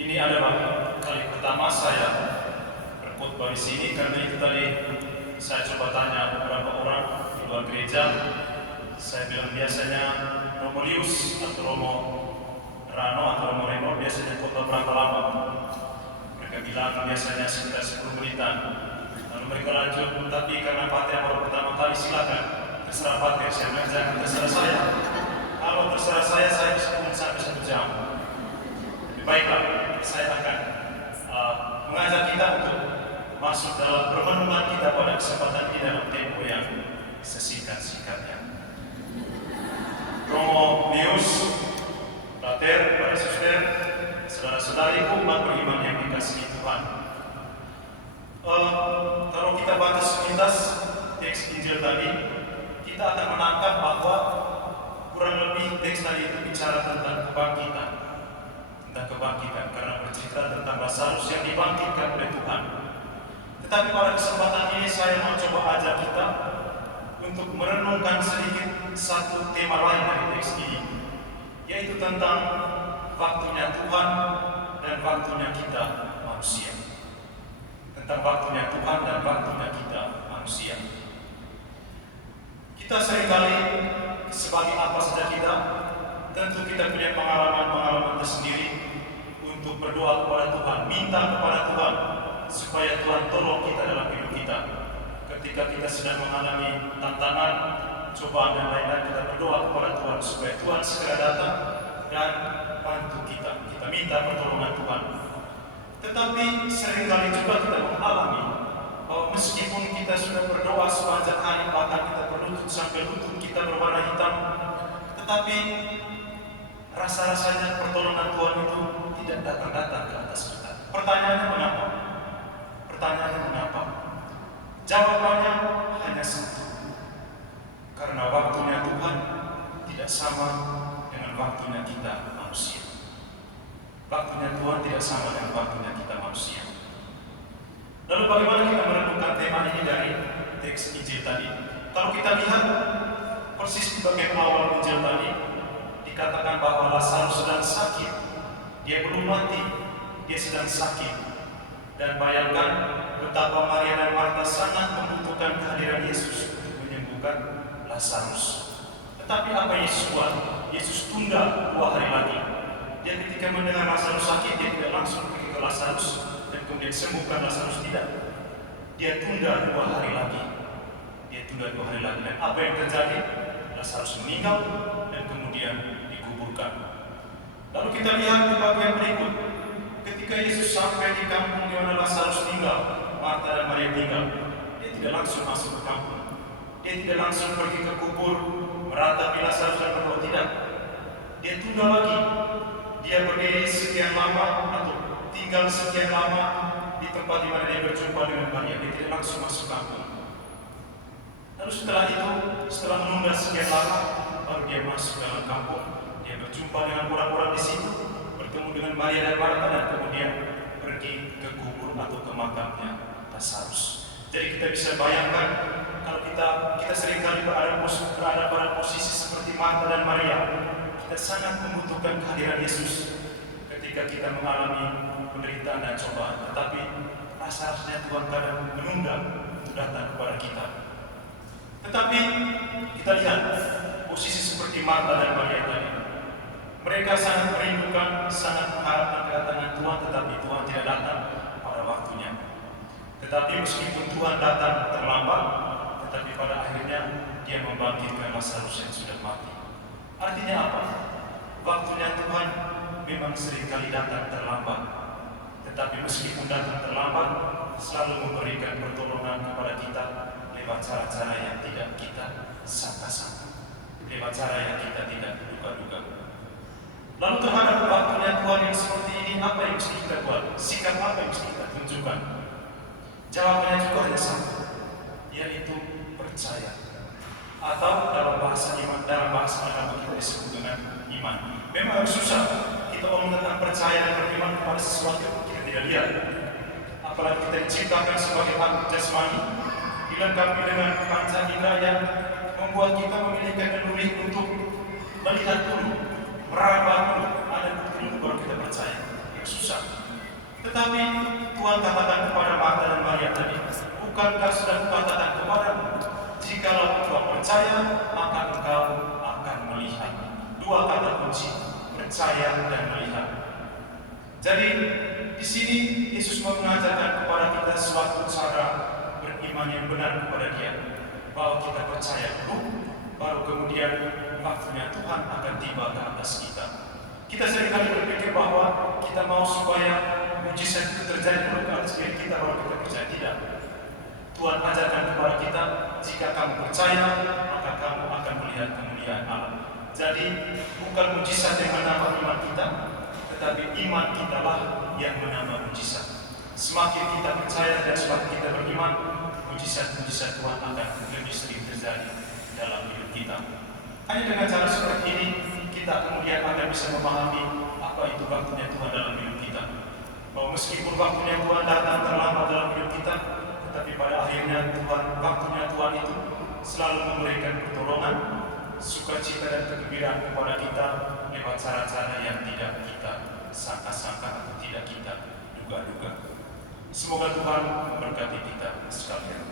Ini adalah kali pertama saya berkhotbah di sini, karena itu tadi saya coba tanya beberapa orang di luar gereja. Saya bilang biasanya Romo atau Romo Rano atau Romo Reno biasanya khotbah berapa lama? Mereka bilang biasanya sekitar 10 menitan. Lalu mereka lanjut, tapi karena Pater baru pertama kali, silakan, terserah Pater. Saya bilang jangan terserah saya. Kalau terserah saya bisa sampai 1 jam. Baiklah, saya akan mengajak kita untuk masuk dalam permenungan kita pada kesempatan ini dalam tempo yang sesingkat-singkatnya. Romo Neus, Pater, para suster, saudara-saudariku, umat beriman yang dikasihi Tuhan. Kalau kita baca sepintas teks Injil tadi, kita akan menangkap bahwa kurang lebih teks tadi itu bicara tentang kebangkitan. Karena bercerita tentang Lazarus yang dibangkitkan oleh Tuhan. Tetapi pada kesempatan ini saya mau coba ajak kita untuk merenungkan sedikit satu tema lain dari teks ini, yaitu tentang waktunya Tuhan dan waktunya kita manusia. Tentang waktunya Tuhan dan waktunya kita manusia. Kita seringkali, sebagai apa saja kita, tentu kita punya pengalaman-pengalaman tersendiri untuk berdoa kepada Tuhan, minta kepada Tuhan supaya Tuhan tolong kita dalam hidup kita. Ketika kita sedang mengalami tantangan, cobaan dan lain-lain, kita berdoa kepada Tuhan supaya Tuhan segera datang dan bantu kita. Kita minta pertolongan Tuhan. Tetapi seringkali juga kita mengalami bahwa meskipun kita sudah berdoa sepanjang hari, bahkan kita berlutut sampai lutut kita berwarna hitam, tetapi rasa-rasanya pertolongan Tuhan itu tidak datang-datang ke atas kita. Pertanyaannya mengapa? Jawabannya hanya satu. Karena waktunya Tuhan tidak sama dengan waktunya kita manusia. Waktunya Tuhan tidak sama dengan waktunya kita manusia. Lalu bagaimana kita merenungkan tema ini dari teks Injil tadi? Kalau kita lihat persis di bagian awal Injil tadi, dikatakan bahwa Lazarus sedang sakit. Dia belum mati, dia sedang sakit. Dan bayangkan betapa Maria dan Marta sangat membutuhkan kehadiran Yesus untuk menyembuhkan Lazarus. Tetapi apa Yesus buat? Yesus tunda 2 hari lagi. Dia ketika mendengar Lazarus sakit, dia tidak langsung pergi ke Lazarus dan kemudian sembuhkan Lazarus, tidak. Dia tunda 2 hari lagi. Dan apa yang terjadi? Lazarus meninggal dan kemudian dikuburkan. Lalu kita lihat di bagian berikut, ketika Yesus sampai di kampung di mana Lazarus tinggal, Marta dan Maria tinggal, dia tidak langsung masuk ke kampung. Dia tidak langsung pergi ke kubur, meratapi Lazarus dan berdoa, tidak. Dia tunda lagi. Dia berdiri sekian lama atau tinggal sekian lama di tempat di mana dia berjumpa dengan Maria. Dia tidak langsung masuk kampung. Lalu setelah itu, setelah menunda sekian lama, baru dia masuk dalam kampung. Dia berjumpa dengan orang-orang di situ, bertemu dengan Maria dan Marta, dan kemudian pergi ke kubur atau ke makamnya Lazarus. Jadi kita bisa bayangkan kalau kita seringkali berada pada posisi seperti Marta dan Maria. Kita sangat membutuhkan kehadiran Yesus ketika kita mengalami penderitaan dan cobaan. Tetapi rasanya Tuhan kadang menunda untuk datang kepada kita. Tetapi kita lihat posisi seperti Marta dan Maria tadi. Mereka sangat merindukan, sangat mengharapkan kedatangan Tuhan, tetapi Tuhan tidak datang pada waktunya. Tetapi meskipun Tuhan datang terlambat, tetapi pada akhirnya dia membangkitkan Lazarus yang sudah mati. Artinya apa? Waktunya Tuhan memang seringkali datang terlambat. Tetapi meskipun datang terlambat, selalu memberikan pertolongan kepada kita lewat cara-cara yang tidak kita sangka-sangka, lewat cara yang kita tidak duga-duga. Lalu terhadap waktunya Tuhan yang seperti ini, apa yang mesti kita buat? Sikap apa yang mesti kita tunjukkan? Jawabannya juga hanya satu, yaitu percaya. Atau dalam bahasa iman, dalam bahasa agama kita disebut dengan iman. Memang harus susah kita ngomong tentang percaya dan beriman kepada sesuatu yang kita tidak lihat. Apalagi kita diciptakan sebagai makhluk jasmani, dilengkapi dengan panca indera yang membuat kita memiliki naluri untuk melihat dulu, meraba dulu, ada bukti dulu baru kita percaya. susah. Tetapi Tuhan katakan kepada Marta dan Maria tadi, bukankah sudah kukatakan kepadamu, jikalau engkau percaya, maka engkau akan melihat. Dua kata kunci, percaya dan melihat. Jadi di sini Yesus mengajarkan kepada kita suatu cara beriman yang benar kepada Dia, bahwa kita percaya dulu, baru kemudian waktunya Tuhan akan tiba ke atas kita. Kita seringkali berpikir bahwa kita mau supaya mujizat itu terjadi dulu ke atas diri kita, baru kita percaya. Tidak. Tuhan ajarkan kepada kita, jika kamu percaya, maka kamu akan melihat kemuliaan Allah. Jadi bukan mujizat yang menambah iman kita, tetapi iman kita lah yang menambah mujizat. Semakin kita percaya dan semakin kita beriman, mujizat-mujizat Tuhan akan lebih sering terjadi dalam hidup kita. Hanya dengan cara seperti ini, kita kemudian akan bisa memahami apa itu waktunya Tuhan dalam hidup kita. Bahwa meskipun waktunya Tuhan datang terlambat dalam hidup kita, tetapi pada akhirnya waktunya Tuhan itu selalu memberikan pertolongan, sukacita dan kegembiraan kepada kita lewat cara-cara yang tidak kita sangka-sangka atau tidak kita duga-duga. Semoga Tuhan memberkati kita sekalian.